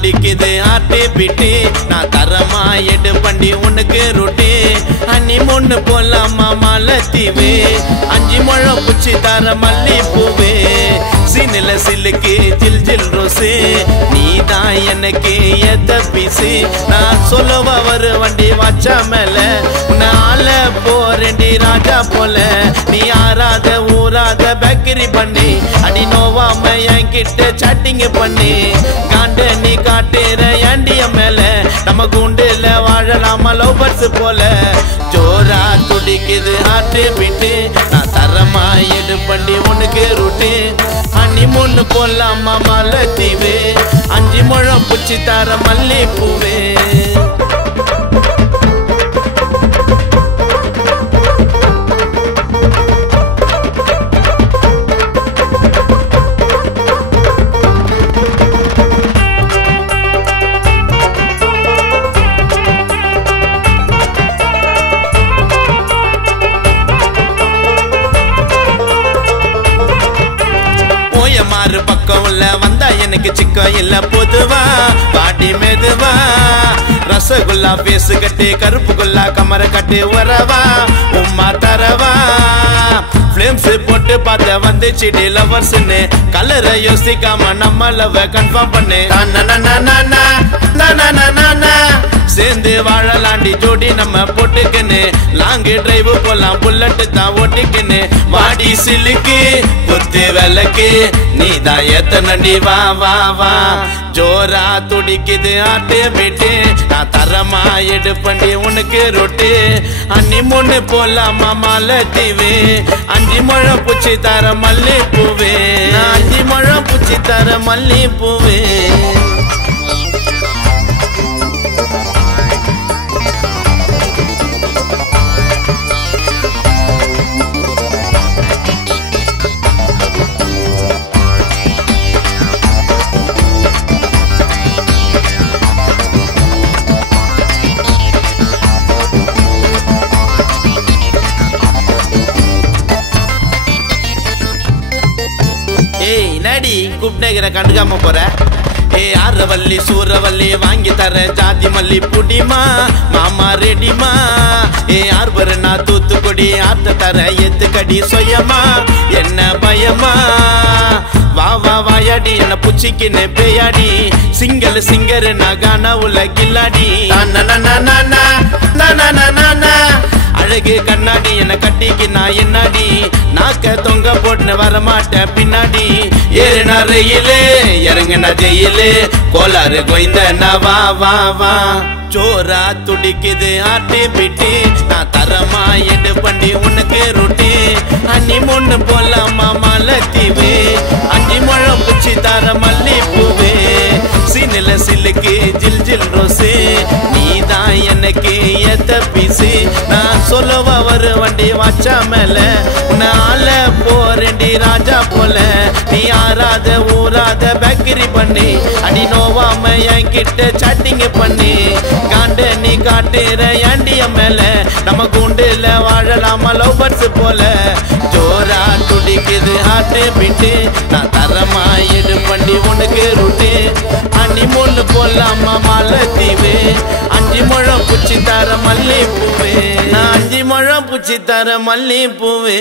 துடிக்குது ஆட்டு பிட்டு நான் தரமா எடு பண்ணி உனக்கு ரொட்டி அன்னி முன்னு போலாமா மாலத்தீவு 5 முழம் புச்சி தர மல்லிப்பூவே சீனில சில்லுக்கு ஜில் ஜில் ரோசு நீதான் எனக்கு எத்த பீசு நான் சொல்லுவ ஒரு வண்டி வச்சா மேல உன்னை ஆள போறேண்டி ராஜா போல நீ ஆறாத ஊராத பேக்கரி பண்ணி அடி நோவாம என்கிட்ட சாட்டிங் பண்ணி காண்ட நீ காட்டுற ஏண்டிய மேல நம்ம குண்டுல வாழலாமா லவ் பர்ஸ் போல ஜோரா துடிக்குது ஆட்டு விட்டு நான் தரமா எடு பண்ணி உனக்கு ரூட்டு அன்னி முன்னு போலாமா மாலத்தீவு 5 முழம் புச்சி தர மல்லிப்பூவே மாறு பக்கம் உள்ள வந்தா எனக்கு சிக்கம் இல்ல பொதுவா பாட்டி மெதுவா ரசகுல்லா பேசு கட்டி கருப்பு குல்லா கமர கட்டி வரவா உம்மா தரவா ஃபிலிம்ஸ் போட்டு பார்த்த வந்துச்சு லவர்ஸ்னு கலரை யோசிக்காம நம்ம லவ் கன்ஃபார்ம் பண்ணு சேர்ந்து வாழலாண்டி ஜோடி நம்ம போட்டுக்குன்னு லாங் டிரைவ் போலாம் புல்லட்டு தான் ஓட்டிக்குன்னு வாடி சிலுக்கு குத்து விளக்கு நீ தான் எத்தனடி வா வா வா ஜோரா துடிக்குது ஆட்டு விட்டு நான் தரமா எடு பண்ணி உனக்கு ரொட்டு அன்னி முன்னு போலாமா மாலத்தீவு 5 முழம் புச்சி தர மல்லிப்பூவே 5 முழம் புச்சி தர மல்லிப்பூவே நடி கூப்பிட்டேங்கிற கண்டுக்காம போற ஆரவல்லி சூரவல்லி வாங்கி தர ஜாதி மல்லி புடிமா மாமா ரெடிமா ஆர்பர் நான் தூத்துக்குடி ஆத்த தர எத்துக்கடி சொயமா என்ன பயமா வா வா வாயாடி என்ன புச்சிக்கின்னு பேயாடி சிங்கல் சிங்கர் நான் கானா உள்ள கில்லாடி அழகு கண்ணாடி என்ன கட்டிக்கு நான் என்னாடி நாக்க தொங்க போட்டு வரமாட்டேன் பின்னாடி ஏறுனா ரயிலே இறங்குனா ஜெயிலே கோளாறு கோய்ந்த வா வா வா ஜோரா துடிக்குது ஆட்டு பிட்டு நான் தரமா எடு பண்ணி உனக்கு ரொட்டி அன்னி முன்னு போலாமா மாலத்தீவு 5 முழம் புச்சி தர மல்லிப்பூவே சீனில சில்லுக்கு ஜில் ஜில் ரோசு நீதான் எனக்கு எத்த பீசு நான் சொல்லுவ ஒரு வண்டி வச்சா மேல உன்னை ஆள போறேண்டி ராஜா போல நீ ஆறாத ஊராத பேக்கரி பண்ணி அடி நோவாம என்கிட்ட சாட்டிங் பண்ணி காண்ட நீ காட்டுற ஏண்டிய மேல நம்ம குண்டுல வாழலாமா லவ் பர்ஸ் போல ஜோரா துடிக்குது ஆட்டு விட்டு நான் தரமா எடு பண்ணி உனக்கு ரூட்டு அன்னி முன்னு போலாமா மாலத்தீவு 5 முழம் புச்சி தர மல்லிப்பூவே 5 முழம் புச்சி தர மல்லிப்பூவே